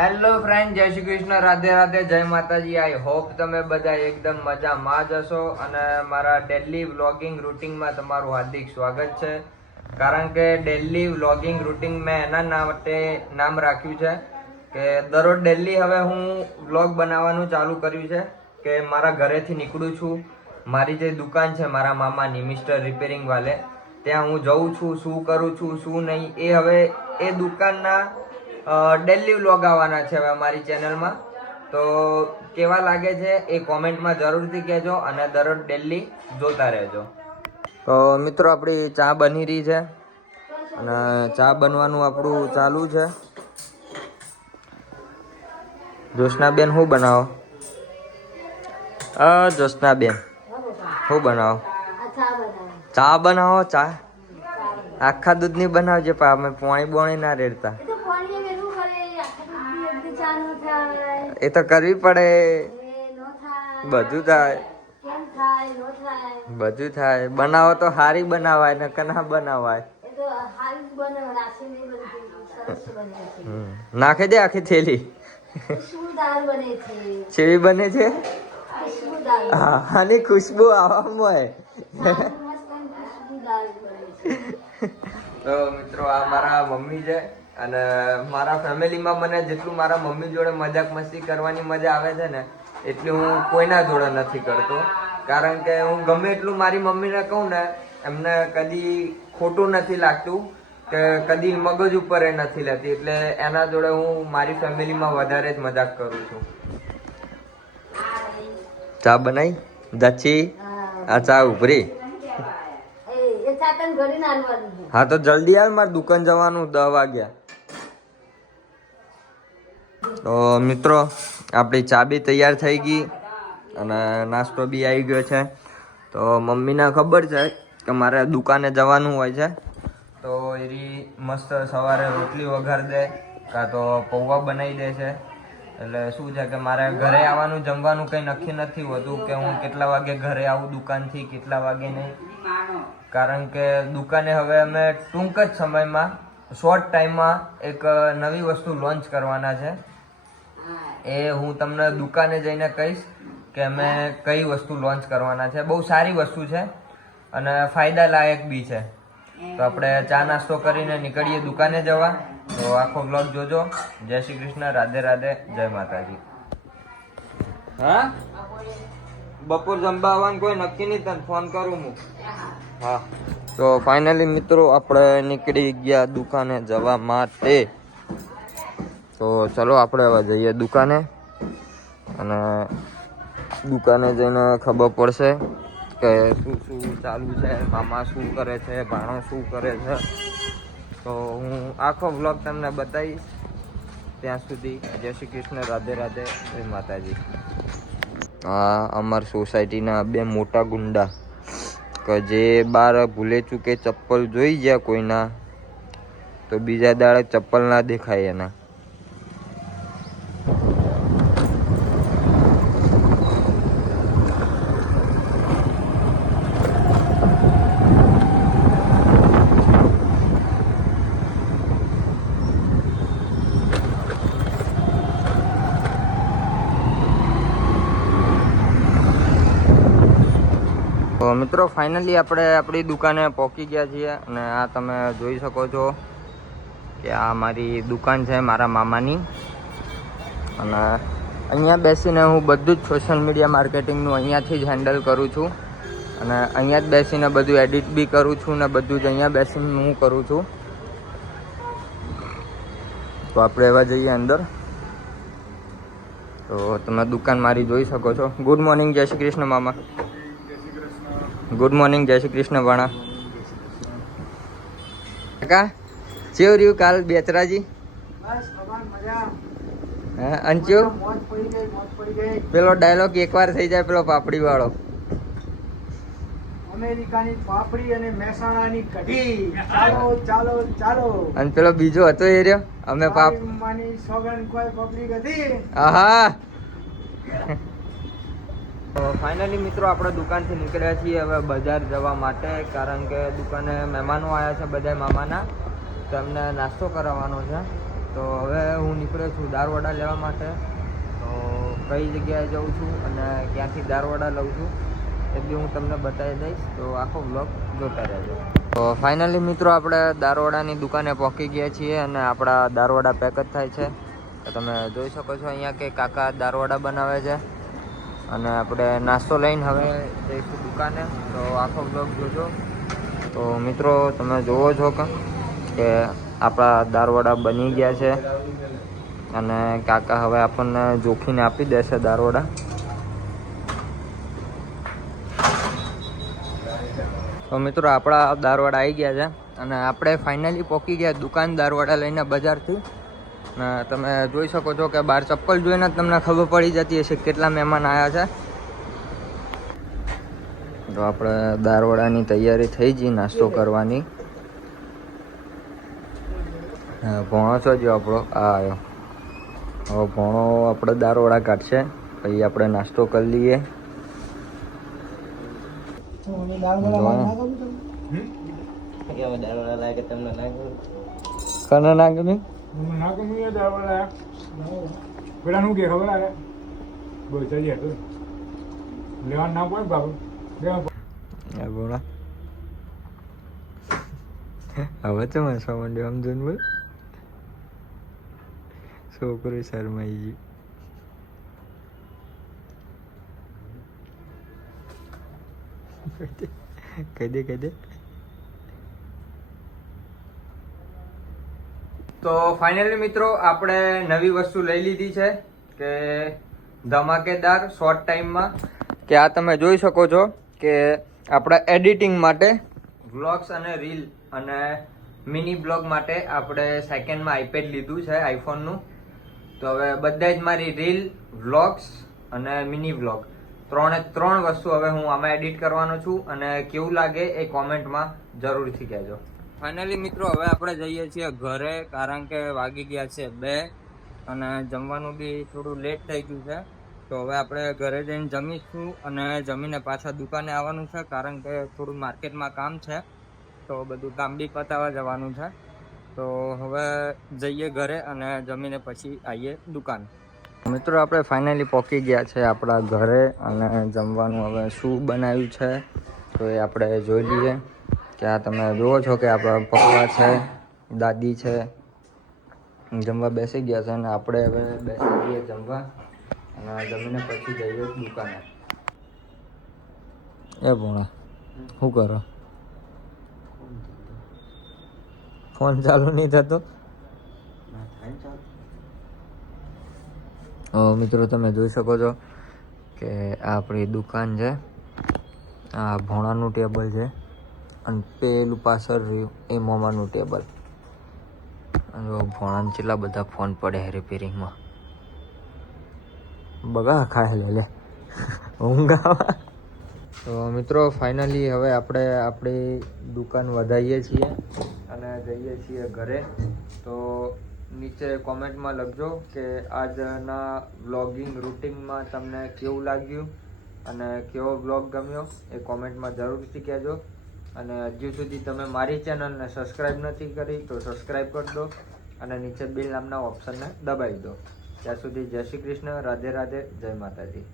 Hello friend, જય શ્રી કૃષ્ણ, રાધે રાધે, જય માતાજી. આઈ હોપ તમે બધા એકદમ મજામાં જ હશો અને મારા ડેલી વ્લોગિંગ રૂટિનમાં તમારું હાર્દિક સ્વાગત છે. કારણ કે ડેલી વ્લોગિંગ રૂટિન મેં એના માટે નામ રાખ્યું છે કે દરરોજ ડેલી હવે હું વ્લોગ બનાવવાનું ચાલુ કર્યું છે કે મારા ઘરેથી નીકળું છું, મારી જે દુકાન છે મારા મામાની મિસ્ટર રિપેરિંગ વાલે, ત્યાં હું જઉં છું, શું કરું છું શું નહીં, એ હવે એ દુકાનના ડેલી વ્લોગ આવવાના છે હવે અમારી ચેનલમાં. તો કેવા લાગે છે એ કોમેન્ટમાં જરૂરથી કહેજો અને દરરોજ ડેલી જોતા રહેજો. તો મિત્રો આપણી ચા બની રહી છે અને ચા બનવાનું આપણું ચાલુ છે. જ્યોત્સનાબેન શું બનાવો? જ્યોત્સનાબેન શું બનાવો? ચા બનાવો. ચા આખા દૂધની બનાવજે, પણ અમે પોણી બોણી ના રેડતા. એ તો કરવી પડે, બધું થાય, બધું થાય. બનાવો તો હારી બનાવાય ને કના બનાવાય. નાખી દે આખી થેલી. ચેવી બને છે? હા, આની ખુશ્બુ આવવામાં. તો મિત્રો આ મારા મમ્મી છે અને મારા ફેમિલીમાં મને જેટલું મારા મમ્મી જોડે મજાક મસ્તી કરવાની મજા આવે છે ને એટલી હું કોઈના જોડે નથી કરતો. કારણ કે હું ગમે એટલું મારી મમ્મીને કહું ને, એમને કદી ખોટું નથી લાગતું કે કદી મગજ ઉપર એ નથી લેતી, એટલે એના જોડે હું મારી ફેમિલીમાં વધારે જ મજાક કરું છું. ચા બનાવી જાચી? આ ચા ઉભરી. હા તો જલ્દી આવ, મારે દુકાન જવાનું 10 વાગ્યા. તો મિત્રો આપણી ચા બી તૈયાર થઈ ગઈ અને નાસ્તો બી આવી ગયો છે. તો મમ્મીને ખબર છે કે મારે દુકાને જવાનું હોય છે, તો એ મસ્ત સવારે રોટલી વઘાર દે કાં તો પૌવા બનાવી દે છે. એટલે શું છે કે મારે ઘરે આવવાનું જમવાનું કંઈ નક્કી નથી હોતું કે હું કેટલા વાગે ઘરે આવું દુકાનથી, કેટલા વાગે નહીં. કારણ કે દુકાને હવે અમે ટૂંક જ સમયમાં, શોર્ટ ટાઈમમાં એક નવી વસ્તુ લોન્ચ કરવાના છે. એ હું તમને દુકાને જઈને કહીશ કે અમે કઈ વસ્તુ લોન્ચ કરવાના છે. બહુ સારી વસ્તુ છે અને ફાયદા લાયક બી છે. તો આપણે ચા નાસ્તો કરીને નીકળીએ દુકાને જવા. તો આખો બ્લોગ જોજો. જય શ્રી કૃષ્ણ, રાધે રાધે, જય માતાજી. હા, બપોર જમવા આવવાનું કોઈ નક્કી નહીં, તને ફોન કરું હું. હા, તો ફાઇનલી મિત્રો આપણે નીકળી ગયા દુકાને જવા માટે. તો ચલો આપણે હવે જઈએ દુકાને અને દુકાને જઈને ખબર પડશે કે શું શું ચાલુ છે, મામા શું કરે છે, ભાણો શું કરે છે. તો હું આખો વ્લોગ તમને બતાવીશ. ત્યાં સુધી જય શ્રી કૃષ્ણ, રાધે રાધે, જય માતાજી. આ અમારી સોસાયટીના 2 મોટા ગુંડા કે જે બાર ભૂલે ચૂકે ચપ્પલ જોઈ ગયા કોઈના, તો બીજા દાડે ચપ્પલ ના દેખાય એના. તો મિત્રો ફાઇનલી આપણે આપણી દુકાને પહોંચી ગયા છીએ અને આ તમે જોઈ શકો છો કે આ મારી દુકાન છે મારા મામાની. અને અહીંયા બેસીને હું બધું જ સોશિયલ મીડિયા માર્કેટિંગનું અહીંયાથી જ હેન્ડલ કરું છું અને અહીંયા જ બેસીને બધું એડિટ બી કરું છું ને બધું જ અહીંયા બેસીને હું કરું છું. તો આપણે એવા જઈએ અંદર. તો તમે દુકાન મારી જોઈ શકો છો. ગુડ મોર્નિંગ, જય શ્રી કૃષ્ણ મામા. ગુડ મોર્નિંગ, જય શ્રી કૃષ્ણ ભાણા. કાકા ચેવ રહ્યું કાલ બેચરાજી? હા, અંચુ પેલો ડાયલોગ એકવાર થઈ જાય, પેલો પાપડી વાળો. અમેરિકાની પાપડી અને મહેસાણાની કઢી, ચાલો ચાલો ચાલો. અને પેલો બીજો હતો એ રહ્યો, અમે માની સોગન કોઈ પબ્લિક હતી. આહા. તો ફાઇનલી મિત્રો આપણે દુકાનથી નીકળ્યા છીએ હવે બજાર જવા માટે. કારણ કે દુકાને મહેમાનો આવ્યા છે બધા મામાના, તો એમને નાસ્તો કરાવવાનો છે. તો હવે હું નીકળ્યો છું દારવડા લેવા માટે. તો કઈ જગ્યાએ જાઉં છું અને ક્યાંથી દારવડા લઉં છું એ બી હું તમને બતાવી દઈશ. તો આખો બ્લોગ જોતા રહેજો. તો ફાઇનલી મિત્રો આપણે દારવડાની દુકાને પહોંચી ગયા છીએ અને આપણા દારવડા પેક જ થાય છે. તો તમે જોઈ શકો છો અહીંયા કે કાકા દારવડા બનાવે છે અને આપણે નાસ્તો લઈને હવે જઈશું દુકાને. તો આખો બ્લોગ જોજો. તો મિત્રો તમે જુઓ છો કે આપણા દારવડા બની ગયા છે અને કાકા હવે આપણને જોખીને આપી દેશે દારવડા. તો મિત્રો આપણા દારવડા આવી ગયા છે અને આપણે ફાઇનલી પહોંચી ગયા દુકાન દારવડા લઈને બજારથી. અને તમે જોઈ શકો છો કે બહાર ચપ્પલ જોઈને જ તમને ખબર પડી જતી હશે કેટલા મહેમાન આવ્યા છે. તો આપણે દારવડાની તૈયારી થઈ ગઈ નાસ્તો કરવાની. ભોણો છો જો આપણો આ આવ્યો. હવે ભોણો આપણે દારવડા કાઢશે પછી આપણે નાસ્તો કરી લઈએ. કને ના ગમી પેલાનું કે ખબર આવે બોલ ચાલીએ તો લેવાનું ના પડે બાબુ ભોણા હવે તો માસવા માંડ્યો આમ જોઈને બોલ. છોકરી શરમાઈ ગઈ. કહી દે. તો ફાઇનલી મિત્રો આપણે નવી વસ્તુ લઈ લીધી છે કે ધમાકેદાર શોર્ટ ટાઈમમાં. કે આ તમે જોઈ શકો છો કે આપણા એડિટિંગ માટે વ્લોગ્સ અને રીલ અને મિની બ્લોગ માટે આપણે સેકન્ડમાં આઈપેડ લીધું છે આઈફોનનું. તો હવે બધા જ મારી રીલ વ્લોગ્સ અને મિની વ્લોગ ત્રણ વસ્તુ હવે હું આમાં એડિટ કરવાનો છું અને કેવું લાગે એ કોમેન્ટમાં જરૂરથી કહેજો. ફાઇનલી મિત્રો હવે આપણે જઈએ છીએ ઘરે કારણ કે વાગી ગયા છે 2 અને જમવાનું બી થોડું લેટ થઈ ગયું છે. તો હવે આપણે ઘરે જઈને જમીશું અને જમીને પાછા દુકાને આવવાનું છે કારણ કે થોડું માર્કેટમાં કામ છે. તો બધું કામ બી પતાવવા જવાનું છે. તો હવે જઈએ ઘરે અને જમીને પછી આવીએ દુકાન. મિત્રો આપણે ફાઇનલી પહોંચી ગયા છે આપણા ઘરે અને જમવાનું હવે શું બનાવ્યું છે તો એ આપણે જોઈ લઈએ. કે આ તમે જુઓ છો કે આપણા પપ્પા છે દાદી છે જમવા બેસી ગયા છે અને આપણે હવે બેસી જઈએ જમવા અને જમીને પછી જઈએ દુકાને. એ ભોણા શું કરો? ફોન ચાલુ નહીં થતો? મિત્રો તમે જોઈ શકો છો કે આ આપણી દુકાન છે. આ ભોણાનું ટેબલ છે અને પેલું પાછળ રહ્યું એ મોમાનું ટેબલ. ભોણાને કેટલા બધા ફોન પડે રિપેરિંગમાં. બગા ખાય લે ઊંઘ આવે. તો મિત્રો ફાઇનલી હવે આપણે આપણી દુકાન વધારીએ છીએ અને જઈએ છીએ ઘરે. તો નીચે કોમેન્ટમાં લખજો કે આજના વ્લોગિંગ રૂટિનમાં તમને કેવું લાગ્યું અને કેવો વ્લોગ ગમ્યો એ કોમેન્ટમાં જરૂરથી કહેજો. અને હજુ સુધી તમે મારી ચેનલને સબસ્ક્રાઈબ નથી કરી તો સબસ્ક્રાઈબ કરી દો અને નીચે બેલ નામના ઓપ્શનને દબાવી દો. ત્યાં સુધી જય શ્રી કૃષ્ણ, રાધે રાધે, જય માતાજી.